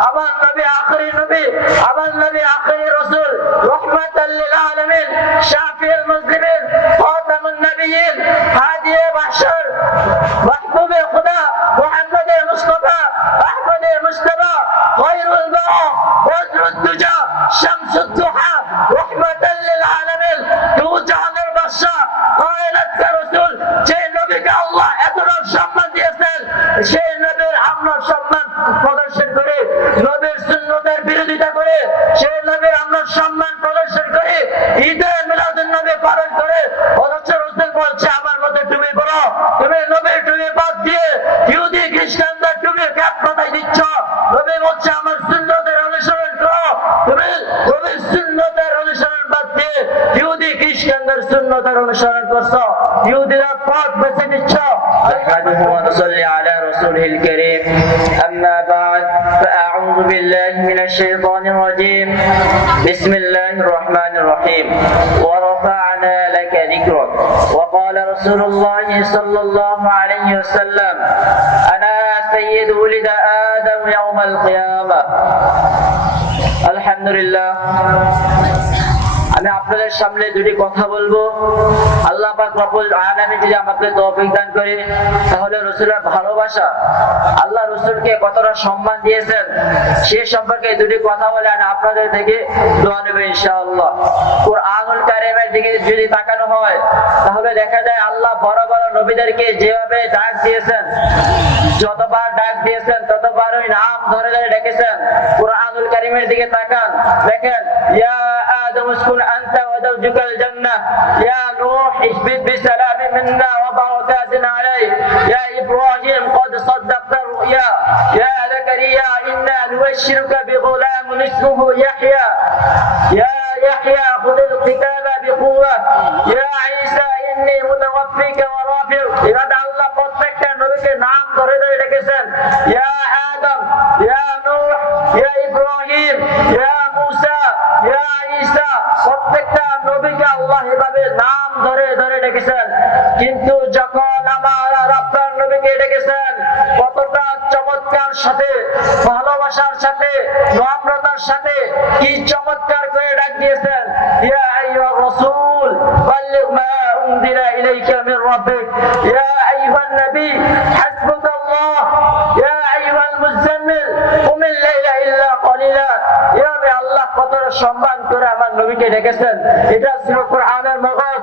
আমার নবী আখরি নবী আমার নবী আখরি রসুল রহমাতাল লিল আলামিন শাফিউল মুসলিমিন খাতামুন নবিয়্যিন হাদি বাশর মাহবুব খুদা মুহাম্মদ মুস্তাফা আহমদ মুস্তাফা খায়রুল বারা বদরুদ দুজা শামসুদ দুহা রহমাতাল প্রদর্শন করে, নবীর সুন্নতের বিরোধিতা করে, সেই নবীর আমরা সম্মান প্রদর্শন করে ঈদে মিলাদুন নবী পালন করে। অথচ রসুল বলছে, আমার মধ্যে তুমি পড়ো তুমি নবীর তুমি বাদ দিয়ে ইহুদি, খ্রিস্টানদের তুমি ক্যাপ মাথায় দিচ্ছ। নবী বলছে, আমার সুন্নতের অনুসরণ করো। তুমি নবীর সুন্নতের অনুসরণ বাদ দিয়ে ইহুদি, খ্রিস্টানদের সুন্নতের অনুসরণ করছ। ইহুদিরা পথ نحمده ونصلي على رسوله الكريم. أما بعد فأعوذ بالله من الشيطان الرجيم. بسم الله الرحمن الرحيم. ورفعنا لك ذكرك. وقال رسول الله صلى الله عليه وسلم أنا سيد ولد آدم يوم القيامة. الحمد لله. আমি আপনাদের সামনে দুটি কথা বলব। আল্লাহ যদি আমাকে তৌফিক দান করে, তাহলে রসুলের ভালোবাসা, আল্লাহ রসুলকে কতটা সম্মান দিয়েছেন, সে সম্পর্কে দুটি কথা বলে আমি আপনাদের থেকে দোয়া নেব ইনশাআল্লাহ। দিকে যদি তাকানো হয়, তাহলে দেখা যায় আল্লাহ বড় বড় নবীদেরকে যেভাবে ডাক দিয়েছেন, যতবার ডাক দিয়েছেন, ততবারই নাম ধরে ধরে ডেকেছেন। কোরআনুল কারিমের দিকে তাকান, দেখেন, ইয়া آدم اسكن أنت وزوجك الجنة. يا نوح اهبط بسلام منا وبركات عليك. يا إبراهيم قد صدقت الرؤيا. يا زكريا إنا نبشرك بغلام اسمه يحيى. يا يحيى خذ الكتاب بقوة. يا عيسى إني متوفيك ورافع. কিন্তু যখন আমার আর আপনার নবীকে ডেকেছেন, কতটা চমৎকার সাথে, ভালোবাসার সাথে, নম্রতার সাথে, কি চমৎকার করে ডাক দিয়েছেন। নবী আল্লাহ কতটা সম্মান করে আমার নবীকে ডেকেছেন। এটা ছিল কোরআনের মগজ।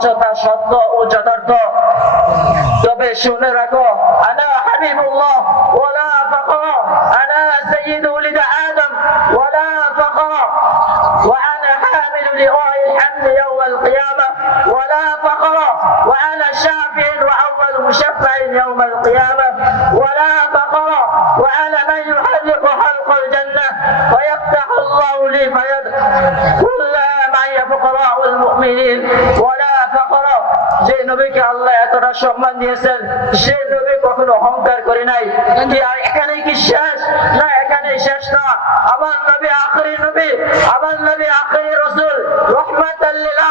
যা বলছো তা সত্য ও যথার্থ তবে শুনে রাখো আনা হাবিবুল্লাহ ওয়ালা ফাখরা আনা সাইয়্যিদু উলিদ আদম ওয়ালা ফাখরা وأنا حامل لواء الحمد يوم القيامة ولا فخر وأنا شافع وأول مشفع يوم القيامة ولا فخر وأنا من يحرق حلق الجنة ويفتح الله لي فيدخل معي فقراء المؤمنين ولا فخر যে নবীকে আল্লাহ এতটা সম্মান দিয়েছেন, সে নবী কখনো অহংকার করে নাই। এখানে কি শেষ? না এখানে শেষ না। আমার নবী আখরি নবী, আমার নবী আখরি রসুল রহমাত লিল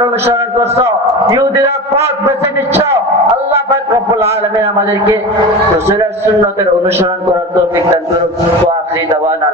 শূন্যতার অনুসরণ করছ। ইহুদিরা পথ বেছে নিচ্ছ। আল্লাহ পাক রব্বুল আলামিন আমাদেরকে রাসূলের সুন্নতের অনুসরণ করার তৌফিক দান করুন ওয়া আখিরি দাওয়ানা